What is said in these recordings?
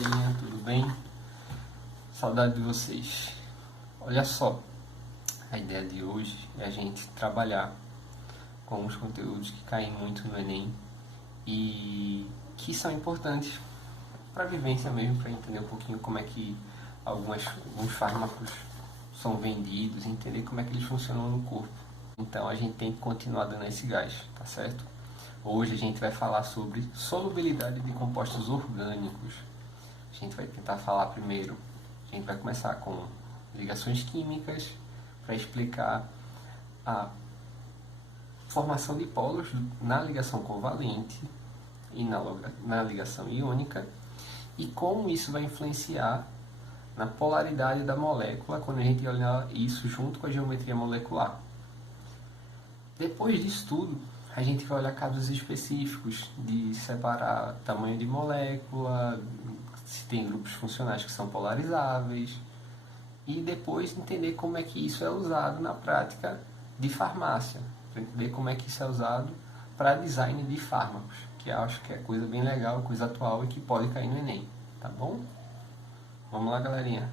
Galerinha, tudo bem? Saudade de vocês. Olha só, a ideia de hoje é a gente trabalhar com os conteúdos que caem muito no Enem e que são importantes para a vivência mesmo, para entender um pouquinho como é que alguns fármacos são vendidos, entender como é que eles funcionam no corpo. Então a gente tem que continuar dando esse gás, tá certo? Hoje a gente vai falar sobre solubilidade de compostos orgânicos. A gente vai tentar falar primeiro, a gente vai começar com ligações químicas para explicar a formação de polos na ligação covalente e na ligação iônica e como isso vai influenciar na polaridade da molécula quando a gente olha isso junto com a geometria molecular. Depois disso tudo, a gente vai olhar casos específicos de separar tamanho de molécula, se tem grupos funcionais que são polarizáveis, e depois entender como é que isso é usado na prática de farmácia, para entender como é que isso é usado para design de fármacos, que eu acho que é coisa bem legal, coisa atual e que pode cair no Enem, tá bom? Vamos lá, galerinha.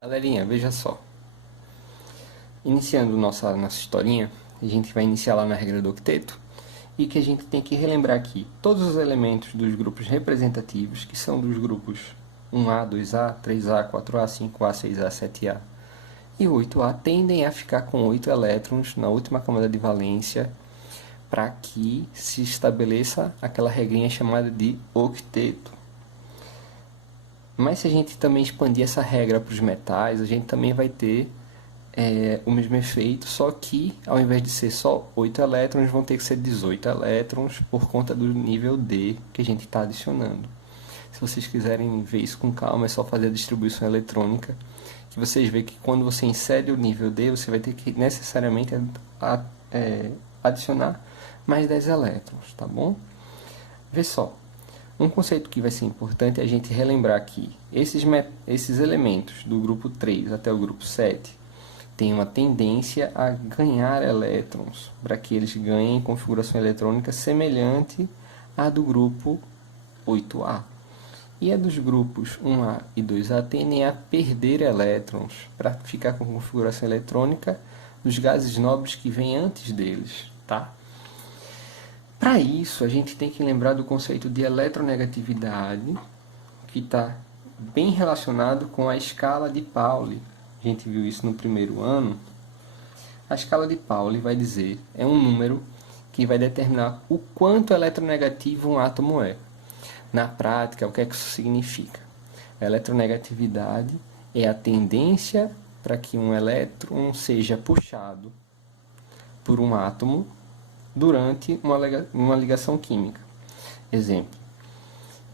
Galerinha, veja só. Iniciando nossa historinha, a gente vai iniciar lá na regra do octeto, e que a gente tem que relembrar aqui todos os elementos dos grupos representativos, que são dos grupos 1A, 2A, 3A, 4A, 5A, 6A, 7A e 8A, tendem a ficar com 8 elétrons na última camada de valência para que se estabeleça aquela regrinha chamada de octeto. Mas se a gente também expandir essa regra para os metais, a gente também vai ter o mesmo efeito, só que ao invés de ser só 8 elétrons, vão ter que ser 18 elétrons por conta do nível D que a gente está adicionando. Se vocês quiserem ver isso com calma, é só fazer a distribuição eletrônica, que vocês veem que quando você insere o nível D, você vai ter que necessariamente adicionar mais 10 elétrons, tá bom? Vê só, um conceito que vai ser importante é a gente relembrar que esses elementos do grupo 3 até o grupo 7 tem uma tendência a ganhar elétrons, para que eles ganhem configuração eletrônica semelhante à do grupo 8A. E a dos grupos 1A e 2A tendem a perder elétrons, para ficar com configuração eletrônica dos gases nobres que vêm antes deles, tá? Para isso, a gente tem que lembrar do conceito de eletronegatividade, que está bem relacionado com a escala de Pauli. A gente viu isso no primeiro ano. A escala de Pauli vai dizer, é um número que vai determinar o quanto eletronegativo um átomo é. Na prática, o que é que isso significa? A eletronegatividade é a tendência para que um elétron seja puxado por um átomo durante uma ligação química. Exemplo,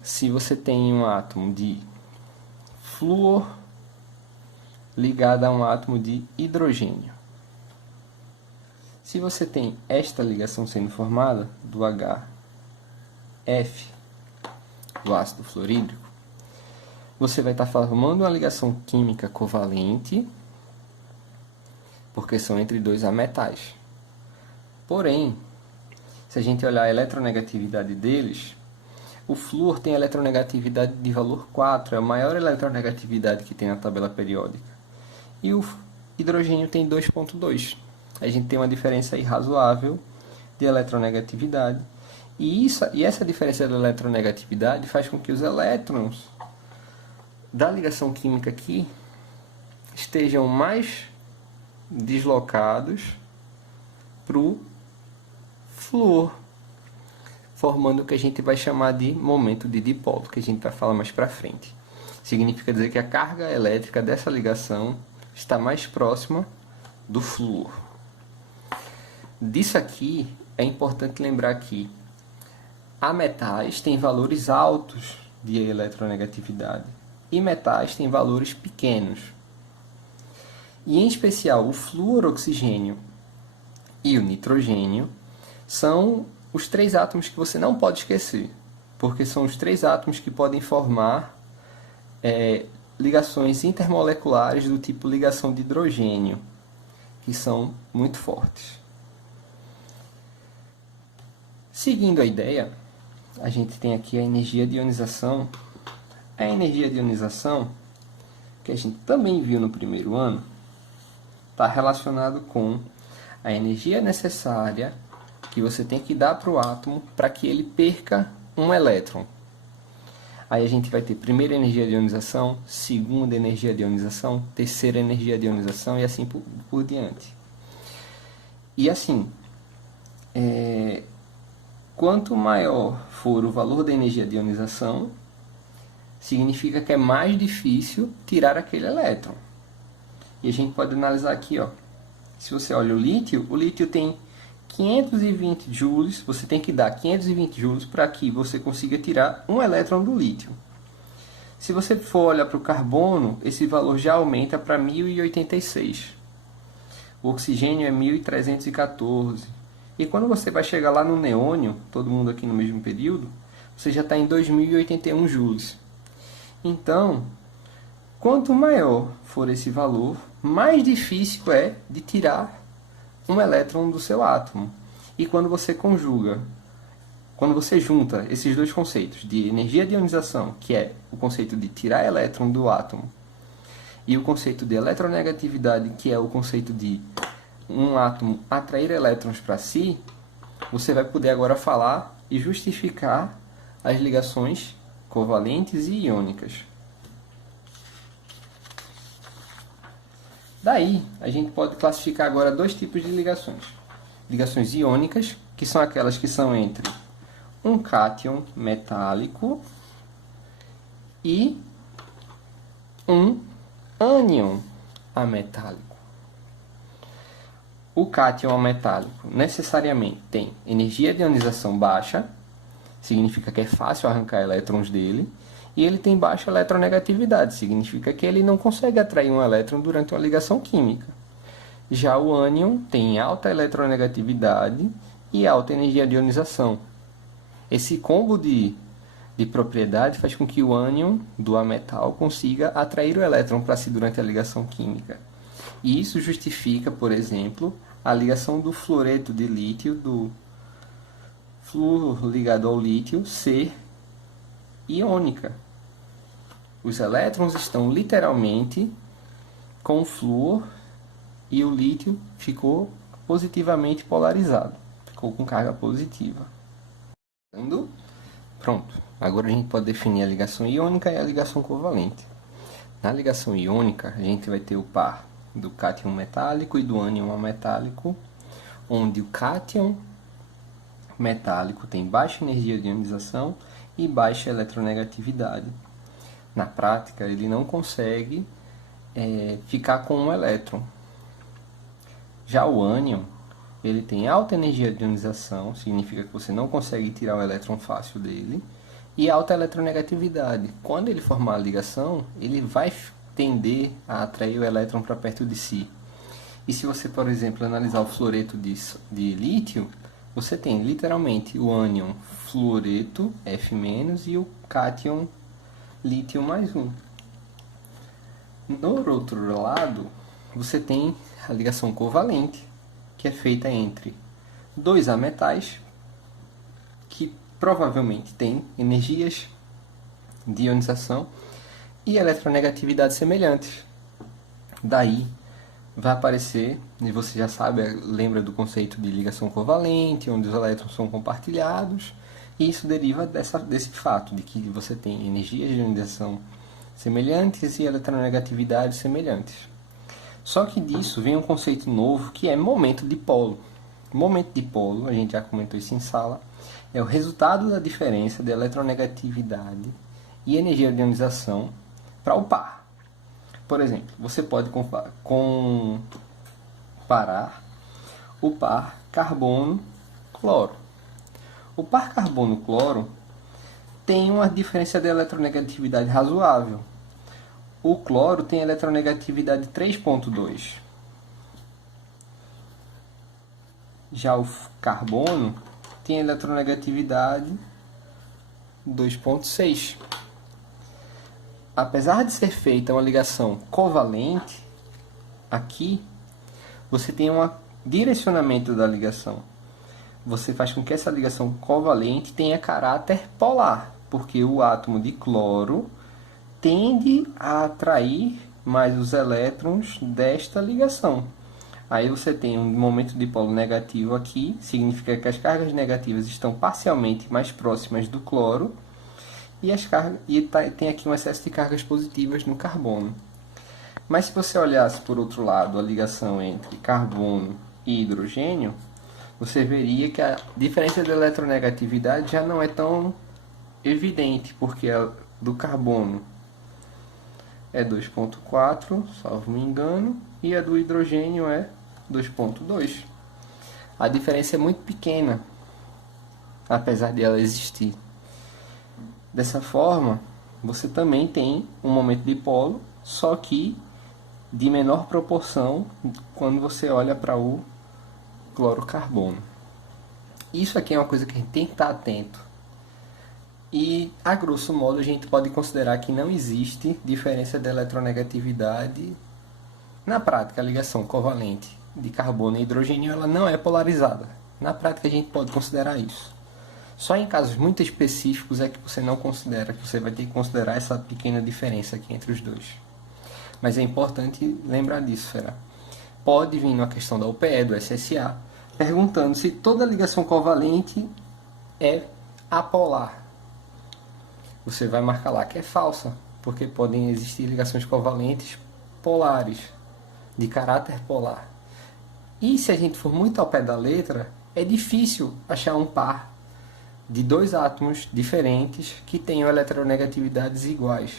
se você tem um átomo de flúor ligado a um átomo de hidrogênio. Se você tem esta ligação sendo formada do HF, do ácido fluorídrico, você vai estar formando uma ligação química covalente, porque são entre dois ametais. Porém, se a gente olhar a eletronegatividade deles, o flúor tem eletronegatividade de valor 4, é a maior eletronegatividade que tem na tabela periódica. E o hidrogênio tem 2,2. A gente tem uma diferença aí razoável de eletronegatividade. E essa diferença de eletronegatividade faz com que os elétrons da ligação química aqui estejam mais deslocados para o flúor, formando o que a gente vai chamar de momento de dipolo, que a gente vai falar mais para frente. Significa dizer que a carga elétrica dessa ligação está mais próxima do flúor. Disso aqui, é importante lembrar que ametais têm valores altos de eletronegatividade e metais têm valores pequenos. E, em especial, o fluoroxigênio e o nitrogênio são os 3 átomos que você não pode esquecer, porque são os 3 átomos que podem formar ligações intermoleculares do tipo ligação de hidrogênio, que são muito fortes. Seguindo a ideia, a gente tem aqui a energia de ionização A energia de ionização, que a gente também viu no primeiro ano, está relacionado com a energia necessária que você tem que dar para o átomo para que ele perca um elétron. Aí a gente vai ter primeira energia de ionização, segunda energia de ionização, terceira energia de ionização e assim por diante. E assim, quanto maior for o valor da energia de ionização, significa que é mais difícil tirar aquele elétron. E a gente pode analisar aqui, ó. Se você olha o lítio tem 520 joules, você tem que dar 520 joules para que você consiga tirar um elétron do lítio. Se você for olhar para o carbono, esse valor já aumenta para 1086. O oxigênio é 1314. E quando você vai chegar lá no neônio, todo mundo aqui no mesmo período, você já está em 2081 joules. Então, quanto maior for esse valor, mais difícil é de tirar um elétron do seu átomo. E quando você junta esses dois conceitos de energia de ionização, que é o conceito de tirar elétron do átomo, e o conceito de eletronegatividade, que é o conceito de um átomo atrair elétrons para si, você vai poder agora falar e justificar as ligações covalentes e iônicas. Daí, a gente pode classificar agora dois tipos de ligações. Ligações iônicas, que são aquelas que são entre um cátion metálico e um ânion ametálico. O cátion ametálico necessariamente tem energia de ionização baixa, significa que é fácil arrancar elétrons dele, e ele tem baixa eletronegatividade, significa que ele não consegue atrair um elétron durante uma ligação química. Já o ânion tem alta eletronegatividade e alta energia de ionização. Esse combo de propriedade faz com que o ânion do ametal consiga atrair o elétron para si durante a ligação química. E isso justifica, por exemplo, a ligação do fluoreto de lítio, do flúor ligado ao lítio, ser iônica. Os elétrons estão literalmente com o flúor e o lítio ficou positivamente polarizado, ficou com carga positiva. Pronto, agora a gente pode definir a ligação iônica e a ligação covalente. Na ligação iônica, a gente vai ter o par do cátion metálico e do ânion ametálico, onde o cátion metálico tem baixa energia de ionização e baixa eletronegatividade. Na prática, ele não consegue ficar com um elétron. Já o ânion, ele tem alta energia de ionização, significa que você não consegue tirar o elétron fácil dele, e alta eletronegatividade. Quando ele formar a ligação, ele vai tender a atrair o elétron para perto de si. E se você, por exemplo, analisar o fluoreto de lítio, você tem literalmente o ânion fluoreto F- e o cátion lítio mais 1. No outro lado, você tem a ligação covalente, que é feita entre dois ametais que provavelmente têm energias de ionização e eletronegatividade semelhantes. Daí vai aparecer, e você já sabe, lembra do conceito de ligação covalente, onde os elétrons são compartilhados, e isso deriva desse fato, de que você tem energias de ionização semelhantes e eletronegatividade semelhantes. Só que disso vem um conceito novo, que é momento dipolo. Momento dipolo, a gente já comentou isso em sala, é o resultado da diferença de eletronegatividade e energia de ionização para o par. Por exemplo, você pode comparar o par carbono-cloro. O par carbono-cloro tem uma diferença de eletronegatividade razoável. O cloro tem eletronegatividade 3,2. Já o carbono tem eletronegatividade 2,6. Apesar de ser feita uma ligação covalente, aqui você tem um direcionamento da ligação. Você faz com que essa ligação covalente tenha caráter polar, porque o átomo de cloro tende a atrair mais os elétrons desta ligação. Aí você tem um momento de dipolo negativo aqui, significa que as cargas negativas estão parcialmente mais próximas do cloro, tem aqui um excesso de cargas positivas no carbono. Mas se você olhasse por outro lado a ligação entre carbono e hidrogênio, você veria que a diferença de eletronegatividade já não é tão evidente, porque a do carbono é 2,4, salvo me engano, e a do hidrogênio é 2,2. A diferença é muito pequena, apesar de ela existir. Dessa forma, você também tem um momento dipolo, só que de menor proporção quando você olha para o clorocarbono. Isso aqui é uma coisa que a gente tem que estar atento. E, a grosso modo, a gente pode considerar que não existe diferença de eletronegatividade na prática. A ligação covalente de carbono e hidrogênio ela não é polarizada. Na prática, a gente pode considerar isso. Só em casos muito específicos é que você não considera, que você vai ter que considerar essa pequena diferença aqui entre os dois. Mas é importante lembrar disso, Fera. Pode vir uma questão da UPE, do SSA, perguntando se toda ligação covalente é apolar. Você vai marcar lá que é falsa, porque podem existir ligações covalentes polares, de caráter polar. E se a gente for muito ao pé da letra, é difícil achar um par de dois átomos diferentes que tenham eletronegatividades iguais.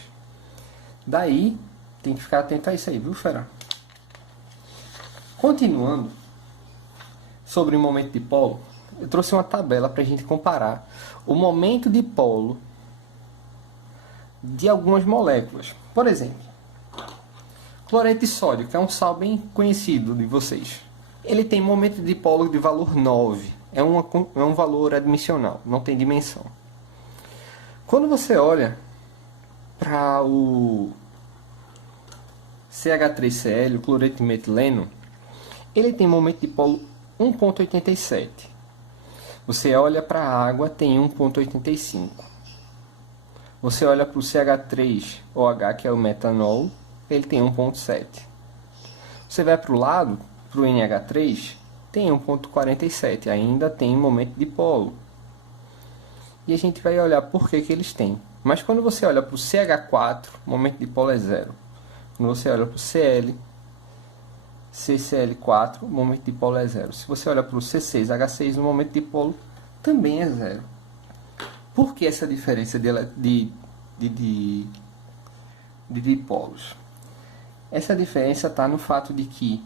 Daí, tem que ficar atento a isso aí, viu, Fera? Continuando, sobre o momento dipolo, eu trouxe uma tabela para a gente comparar o momento dipolo de algumas moléculas. Por exemplo, cloreto de sódio, que é um sal bem conhecido de vocês. Ele tem momento dipolo de valor 9. É um valor admissional, não tem dimensão. Quando você olha para o CH3Cl, o cloreto de metileno, ele tem momento dipolo 1,87. Você olha para a água, tem 1,85. Você olha para o CH3OH, que é o metanol, ele tem 1,7. Você vai para o lado, para o NH3, tem 1,47. Ainda tem momento dipolo. E a gente vai olhar por que eles têm. Mas quando você olha para o CH4, o momento dipolo é 0. Quando você olha para o CCl4, o momento dipolo é 0. Se você olha para o C6H6, o momento dipolo também é 0. Por que essa diferença de dipolos? Essa diferença está no fato de que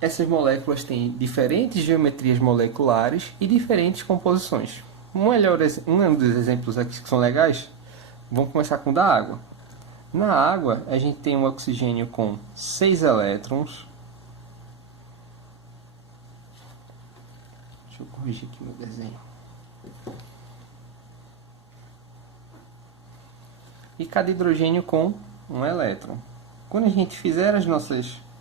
essas moléculas têm diferentes geometrias moleculares e diferentes composições. Um dos exemplos aqui que são legais, vamos começar com o da água. Na água, a gente tem um oxigênio com 6 elétrons. Deixa eu corrigir aqui meu desenho. E cada hidrogênio com um elétron. Quando a gente fizer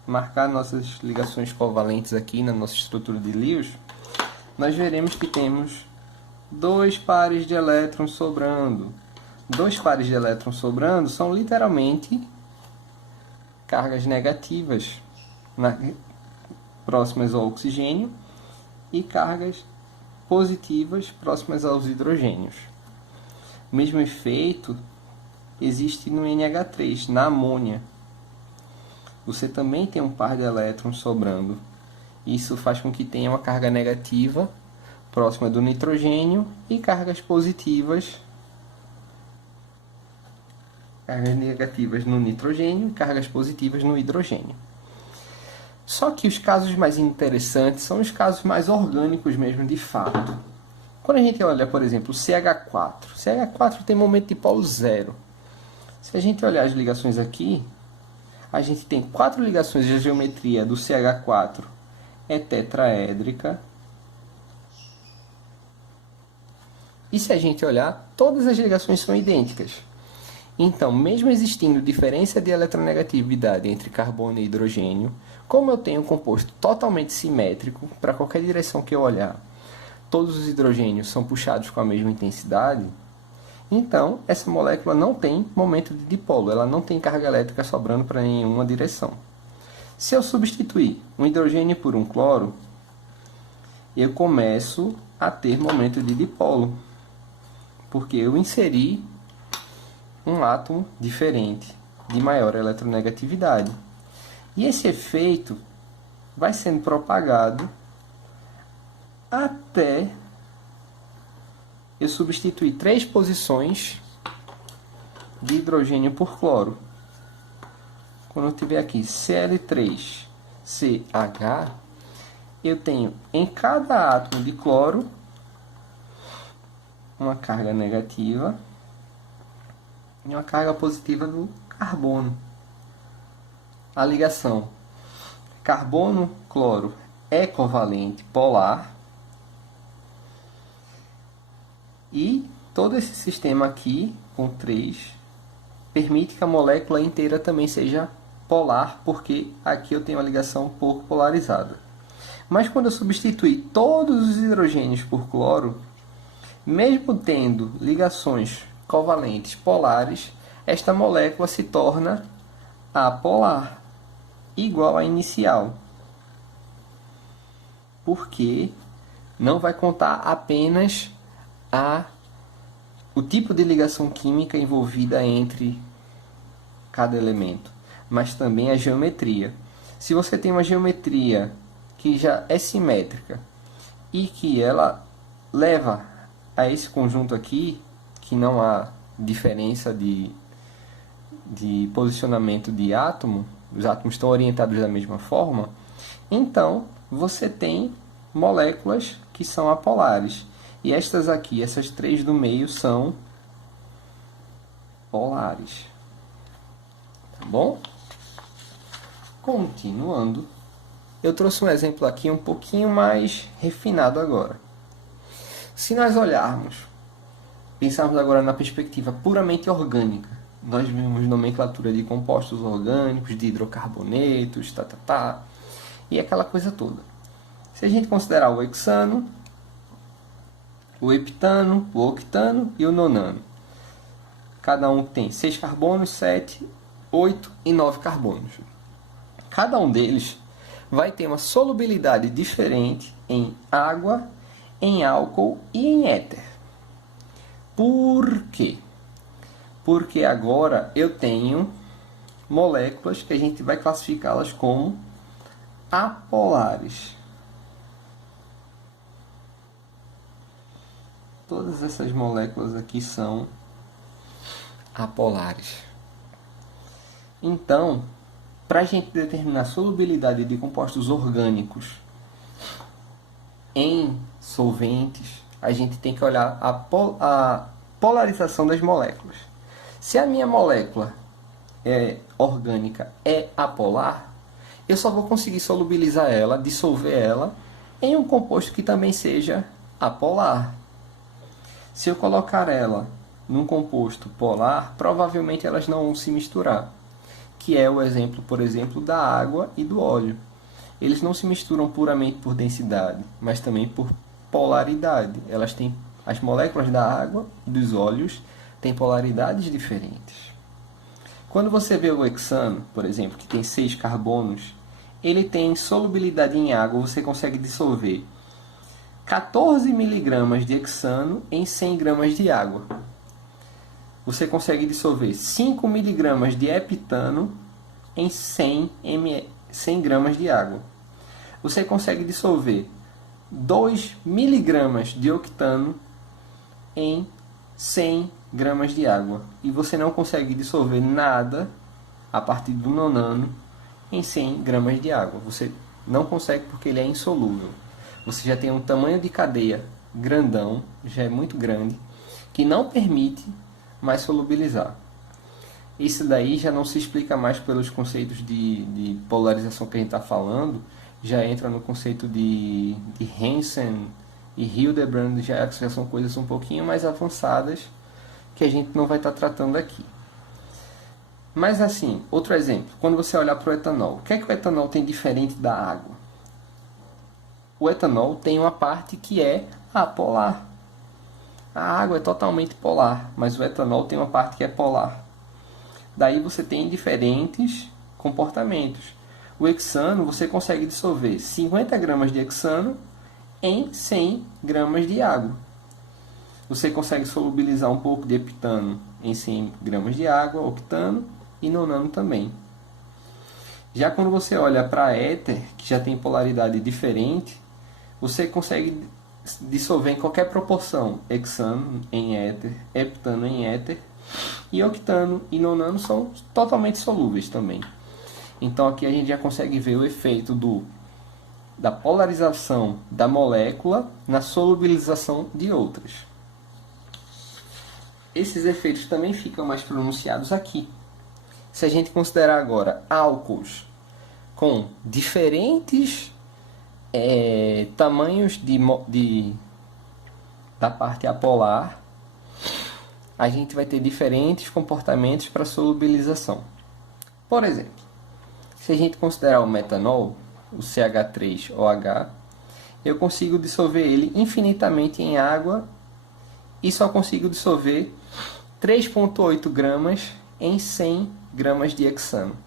marcar nossas ligações covalentes aqui na nossa estrutura de Lewis, nós veremos que temos 2 pares de elétrons sobrando. 2 pares de elétrons sobrando são literalmente cargas negativas próximas ao oxigênio e cargas positivas próximas aos hidrogênios. O mesmo efeito existe no NH3, na amônia. Você também tem um par de elétrons sobrando. Isso faz com que tenha uma carga negativa próxima do nitrogênio e cargas positivas, cargas negativas no nitrogênio e cargas positivas no hidrogênio. Só que os casos mais interessantes são os casos mais orgânicos mesmo, de fato. Quando a gente olha, por exemplo, o CH4. CH4 tem momento dipolo 0. Se a gente olhar as ligações aqui, a gente tem 4 ligações de geometria do CH4 é tetraédrica. E se a gente olhar, todas as ligações são idênticas. Então, mesmo existindo diferença de eletronegatividade entre carbono e hidrogênio, como eu tenho um composto totalmente simétrico, para qualquer direção que eu olhar, todos os hidrogênios são puxados com a mesma intensidade, Então, essa molécula não tem momento de dipolo, ela não tem carga elétrica sobrando para nenhuma direção. Se eu substituir um hidrogênio por um cloro, eu começo a ter momento de dipolo, porque eu inseri um átomo diferente, de maior eletronegatividade. E esse efeito vai sendo propagado até eu substituir 3 posições de hidrogênio por cloro. Quando eu tiver aqui Cl3CH, eu tenho em cada átomo de cloro uma carga negativa e uma carga positiva do carbono. A ligação carbono-cloro é covalente polar. E todo esse sistema aqui, com 3, permite que a molécula inteira também seja polar, porque aqui eu tenho uma ligação pouco polarizada. Mas quando eu substituir todos os hidrogênios por cloro, mesmo tendo ligações covalentes polares, esta molécula se torna apolar, igual à inicial. Porque não vai contar apenas o tipo de ligação química envolvida entre cada elemento, mas também a geometria. Se você tem uma geometria que já é simétrica e que ela leva a esse conjunto aqui, que não há diferença de posicionamento de átomo, os átomos estão orientados da mesma forma, então você tem moléculas que são apolares. E estas aqui, essas 3 do meio, são polares. Tá bom? Continuando, eu trouxe um exemplo aqui um pouquinho mais refinado agora. Se nós olharmos, pensarmos agora na perspectiva puramente orgânica, nós vimos nomenclatura de compostos orgânicos, de hidrocarbonetos, e aquela coisa toda. Se a gente considerar o hexano, o heptano, o octano e o nonano. Cada um tem 6 carbonos, 7, 8 e 9 carbonos. Cada um deles vai ter uma solubilidade diferente em água, em álcool e em éter. Por quê? Porque agora eu tenho moléculas que a gente vai classificá-las como apolares. Todas essas moléculas aqui são apolares. Então, para a gente determinar a solubilidade de compostos orgânicos em solventes, a gente tem que olhar a polarização das moléculas. Se a minha molécula orgânica é apolar, eu só vou conseguir solubilizar ela, dissolver ela, em um composto que também seja apolar. Se eu colocar ela num composto polar, provavelmente elas não vão se misturar, que é o exemplo, por exemplo, da água e do óleo. Eles não se misturam puramente por densidade, mas também por polaridade. As moléculas da água e dos óleos têm polaridades diferentes. Quando você vê o hexano, por exemplo, que tem 6 carbonos, ele tem solubilidade em água, você consegue dissolver 14 mg de hexano em 100 gramas de água. Você consegue dissolver 5 mg de heptano em 100 gramas de água. Você consegue dissolver 2 mg de octano em 100 gramas de água. E você não consegue dissolver nada a partir do nonano em 100 gramas de água. Você não consegue porque ele é insolúvel. Você já tem um tamanho de cadeia grandão, já é muito grande, que não permite mais solubilizar. Isso daí já não se explica mais pelos conceitos de polarização que a gente está falando, já entra no conceito de Hansen e Hildebrand, já são coisas um pouquinho mais avançadas que a gente não vai estar tratando aqui. Mas assim, outro exemplo, quando você olhar para o etanol, o que é que o etanol tem diferente da água? O etanol tem uma parte que é apolar. A água é totalmente polar, mas o etanol tem uma parte que é polar. Daí você tem diferentes comportamentos. O hexano, você consegue dissolver 50 gramas de hexano em 100 gramas de água. Você consegue solubilizar um pouco de heptano em 100 gramas de água, octano e nonano também. Já quando você olha para éter, que já tem polaridade diferente, você consegue dissolver em qualquer proporção hexano em éter, heptano em éter, e octano e nonano são totalmente solúveis também. Então aqui a gente já consegue ver o efeito da polarização da molécula na solubilização de outras. Esses efeitos também ficam mais pronunciados aqui. Se a gente considerar agora álcools com diferentes tamanhos da parte apolar, a gente vai ter diferentes comportamentos para solubilização. Por exemplo, se a gente considerar o metanol, o CH3OH, eu consigo dissolver ele infinitamente em água e só consigo dissolver 3,8 gramas em 100 gramas de hexano.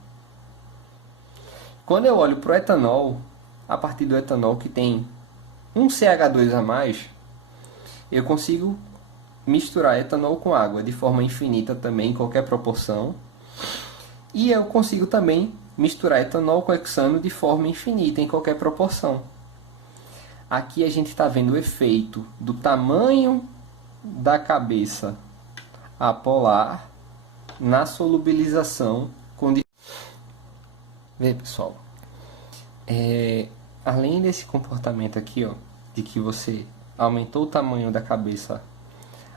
Quando eu olho para o etanol, a partir do etanol que tem um CH2 a mais, eu consigo misturar etanol com água de forma infinita também, em qualquer proporção. E eu consigo também misturar etanol com hexano de forma infinita, em qualquer proporção. Aqui a gente está vendo o efeito do tamanho da cabeça apolar na solubilização com... Vê, pessoal, além desse comportamento aqui, ó, de que você aumentou o tamanho da cabeça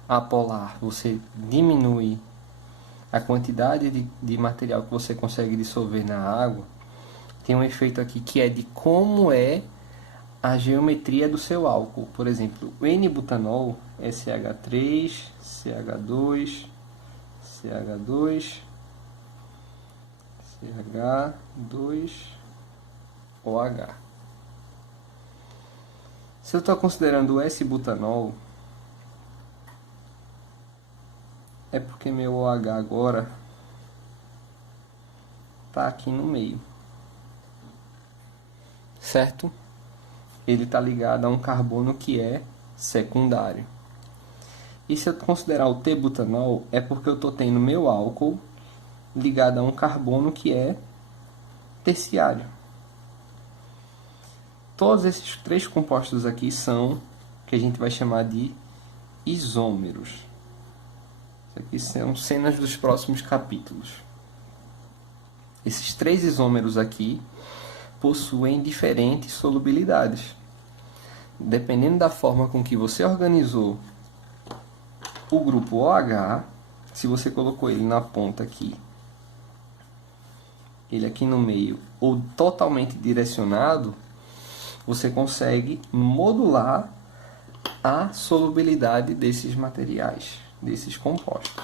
apolar, você diminui a quantidade de material que você consegue dissolver na água, tem um efeito aqui que é de como é a geometria do seu álcool. Por exemplo, o N-butanol é CH3, CH2, CH2, CH2OH. Se eu estou considerando o S-butanol, é porque meu OH agora está aqui no meio, certo? Ele está ligado a um carbono que é secundário. E se eu considerar o T-butanol, é porque eu estou tendo meu álcool ligado a um carbono que é terciário. Todos esses três compostos aqui são o que a gente vai chamar de isômeros. Isso aqui são cenas dos próximos capítulos. Esses três isômeros aqui possuem diferentes solubilidades. Dependendo da forma com que você organizou o grupo OH, se você colocou ele na ponta aqui, ele aqui no meio, ou totalmente direcionado, você consegue modular a solubilidade desses materiais, desses compostos.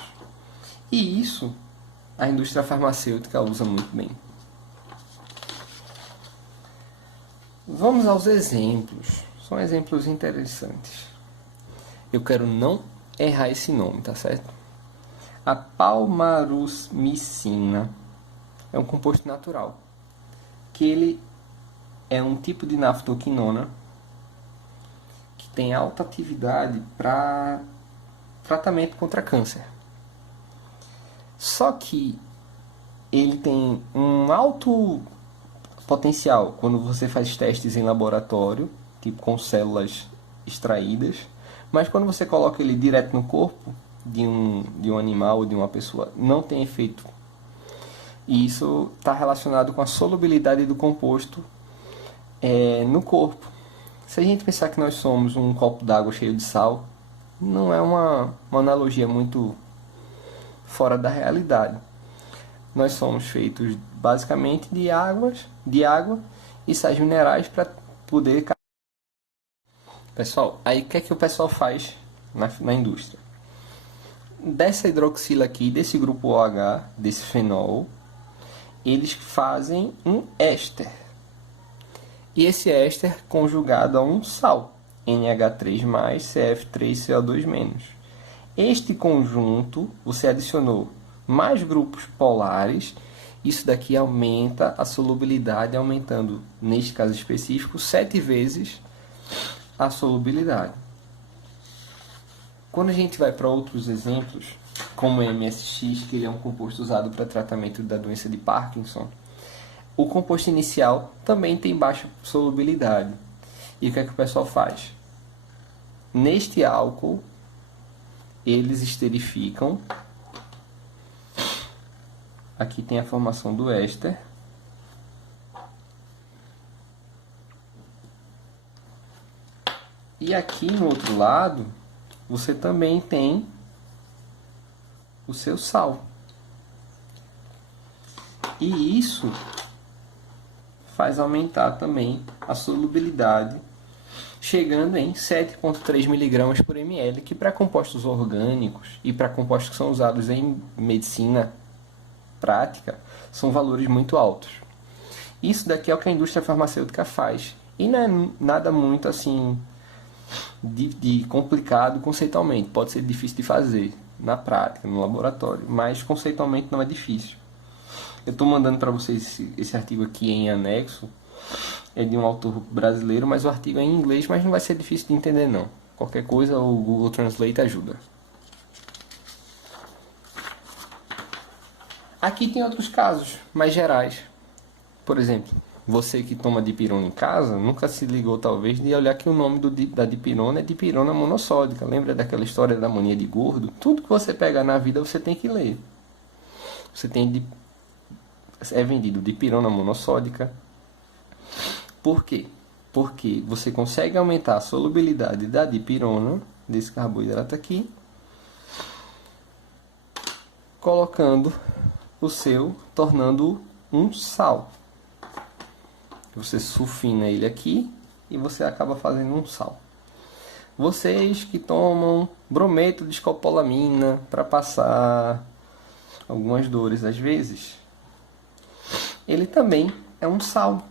E isso a indústria farmacêutica usa muito bem. Vamos aos exemplos. São exemplos interessantes. Eu quero não errar esse nome, tá certo? A palmarusmicina é um composto natural, que ele é um tipo de naftoquinona que tem alta atividade para tratamento contra câncer. Só que ele tem um alto potencial quando você faz testes em laboratório, tipo com células extraídas, mas quando você coloca ele direto no corpo de um animal ou de uma pessoa, não tem efeito. E isso está relacionado com a solubilidade do composto no corpo. Se a gente pensar que nós somos um copo d'água cheio de sal, não é uma analogia muito fora da realidade. Nós somos feitos basicamente de água e sais minerais para poder... Pessoal, aí o que é que o pessoal faz na indústria? Dessa hidroxila aqui, desse grupo OH, desse fenol, eles fazem um éster. E esse éster conjugado a um sal, NH3+, CF3CO2-. Este conjunto, você adicionou mais grupos polares, isso daqui aumenta a solubilidade, aumentando, neste caso específico, 7 vezes a solubilidade. Quando a gente vai para outros exemplos, como o MSX, que ele é um composto usado para tratamento da doença de Parkinson, o composto inicial também tem baixa solubilidade. E o que é que o pessoal faz? Neste álcool, eles esterificam. Aqui tem a formação do éster. E aqui no outro lado, você também tem o seu sal. E isso faz aumentar também a solubilidade, chegando em 7,3 mg por ml, que para compostos orgânicos e para compostos que são usados em medicina prática, são valores muito altos. Isso daqui é o que a indústria farmacêutica faz. E não é nada muito assim de complicado conceitualmente. Pode ser difícil de fazer na prática, no laboratório, mas conceitualmente não é difícil. Eu estou mandando para vocês esse artigo aqui em anexo. É de um autor brasileiro, mas o artigo é em inglês, mas não vai ser difícil de entender não. Qualquer coisa o Google Translate ajuda. Aqui tem outros casos mais gerais. Por exemplo, você que toma dipirona em casa, nunca se ligou talvez de olhar que o nome da dipirona é dipirona monossódica. Lembra daquela história da mania de gordo? Tudo que você pega na vida você tem que ler. Você tem é vendido dipirona monossódica. Por quê? Porque você consegue aumentar a solubilidade da dipirona, desse carboidrato aqui, colocando tornando um sal. Você sulfina ele aqui e você acaba fazendo um sal. Vocês que tomam brometo de escopolamina para passar algumas dores às vezes, ele também é um sal.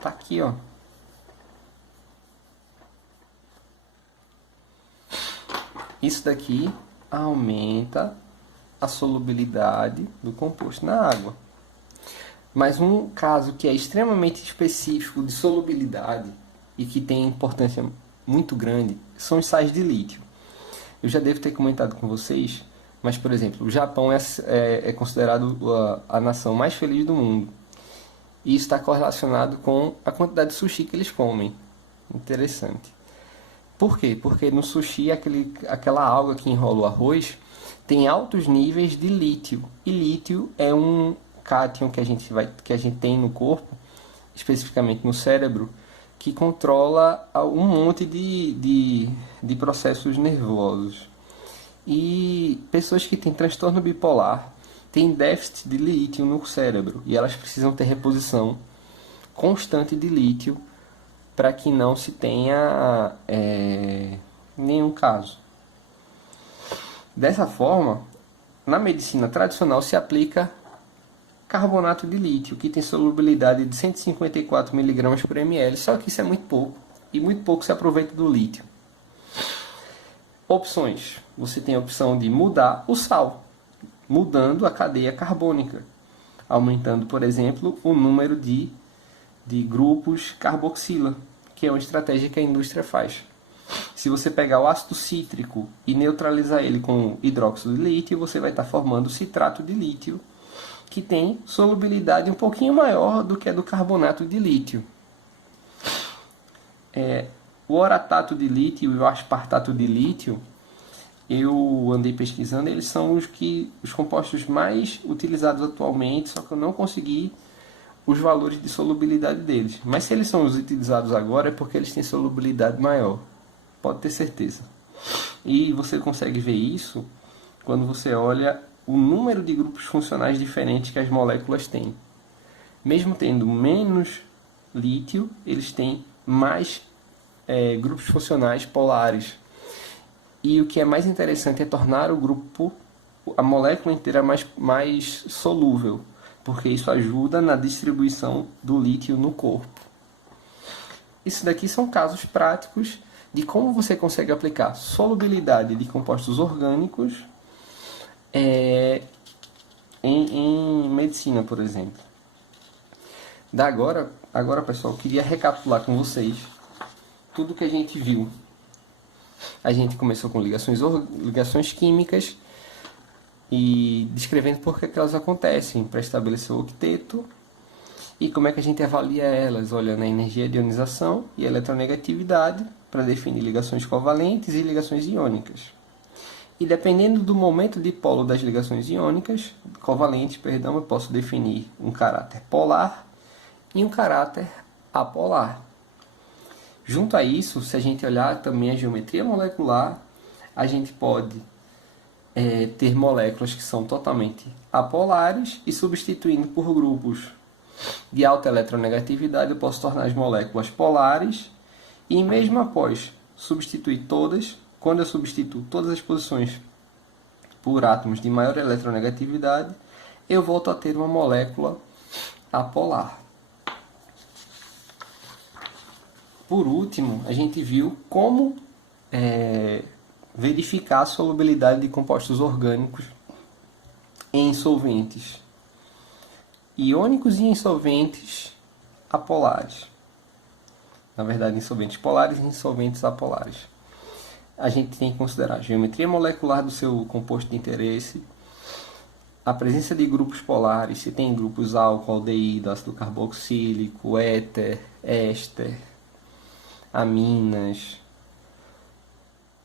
Tá aqui, ó. Isso daqui aumenta a solubilidade do composto na água. Mas um caso que é extremamente específico de solubilidade e que tem importância muito grande são os sais de lítio. Eu já devo ter comentado com vocês, mas, por exemplo, o Japão é considerado a nação mais feliz do mundo. E isso está correlacionado com a quantidade de sushi que eles comem. Interessante. Por quê? Porque no sushi, aquela alga que enrola o arroz tem altos níveis de lítio. E lítio é um cátion que a gente tem no corpo, especificamente no cérebro, que controla um monte de processos nervosos. E pessoas que têm transtorno bipolar têm déficit de lítio no cérebro e elas precisam ter reposição constante de lítio para que não se tenha nenhum caso. Dessa forma, na medicina tradicional se aplica carbonato de lítio, que tem solubilidade de 154 mg por ml, só que isso é muito pouco, e muito pouco se aproveita do lítio. Opções. Você tem a opção de mudar o sal, mudando a cadeia carbônica, aumentando, por exemplo, o número de grupos carboxila, que é uma estratégia que a indústria faz. Se você pegar o ácido cítrico e neutralizar ele com hidróxido de lítio, você vai estar formando citrato de lítio, que tem solubilidade um pouquinho maior do que a do carbonato de lítio. O oratato de lítio e o aspartato de lítio, eu andei pesquisando, eles são os compostos mais utilizados atualmente, só que eu não consegui os valores de solubilidade deles. Mas se eles são os utilizados agora é porque eles têm solubilidade maior, pode ter certeza. E você consegue ver isso quando você olha o número de grupos funcionais diferentes que as moléculas têm. Mesmo tendo menos lítio, eles têm mais grupos funcionais polares. E o que é mais interessante é tornar a molécula inteira mais solúvel, porque isso ajuda na distribuição do lítio no corpo. Isso daqui são casos práticos de como você consegue aplicar solubilidade de compostos orgânicos em medicina, por exemplo. Agora, pessoal, eu queria recapitular com vocês tudo que a gente viu. A gente começou com ligações químicas e descrevendo por que elas acontecem, para estabelecer o octeto e como é que a gente avalia elas, olhando a energia de ionização e a eletronegatividade para definir ligações covalentes e ligações iônicas. E dependendo do momento de polo das ligações iônicas, covalentes, eu posso definir um caráter polar e um caráter apolar. Junto a isso, se a gente olhar também a geometria molecular, a gente pode ter moléculas que são totalmente apolares e substituindo por grupos de alta eletronegatividade, eu posso tornar as moléculas polares e mesmo após substituir todas, quando eu substituo todas as posições por átomos de maior eletronegatividade, eu volto a ter uma molécula apolar. Por último, a gente viu como verificar a solubilidade de compostos orgânicos em solventes iônicos e em solventes apolares. Na verdade, em solventes polares e em solventes apolares. A gente tem que considerar a geometria molecular do seu composto de interesse, a presença de grupos polares, se tem grupos álcool, aldeído, ácido carboxílico, éter, éster, aminas.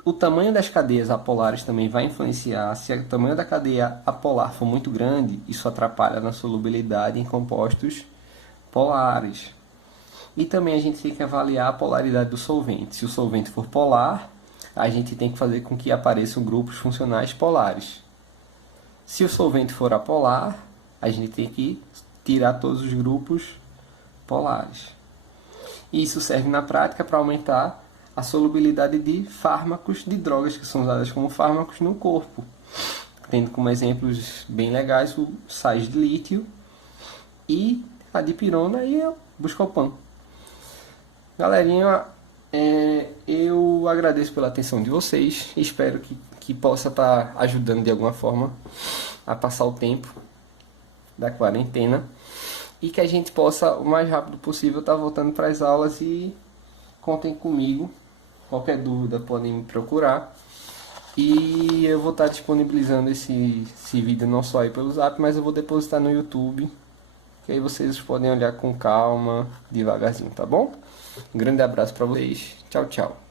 O tamanho das cadeias apolares também vai influenciar. Se o tamanho da cadeia apolar for muito grande, isso atrapalha na solubilidade em compostos polares. E também a gente tem que avaliar a polaridade do solvente. Se o solvente for polar, a gente tem que fazer com que apareçam grupos funcionais polares. Se o solvente for apolar, a gente tem que tirar todos os grupos polares. E isso serve na prática para aumentar a solubilidade de fármacos, de drogas que são usadas como fármacos no corpo. Tendo como exemplos bem legais o sais de lítio e a dipirona e o buscopan. Galerinha, eu agradeço pela atenção de vocês. Espero que possa estar ajudando de alguma forma a passar o tempo da quarentena. E que a gente possa, o mais rápido possível, estar voltando para as aulas e contem comigo. Qualquer dúvida podem me procurar. E eu vou estar disponibilizando esse vídeo não só aí pelo Zap, mas eu vou depositar no YouTube. Que aí vocês podem olhar com calma, devagarzinho, tá bom? Um grande abraço para vocês. Tchau, tchau.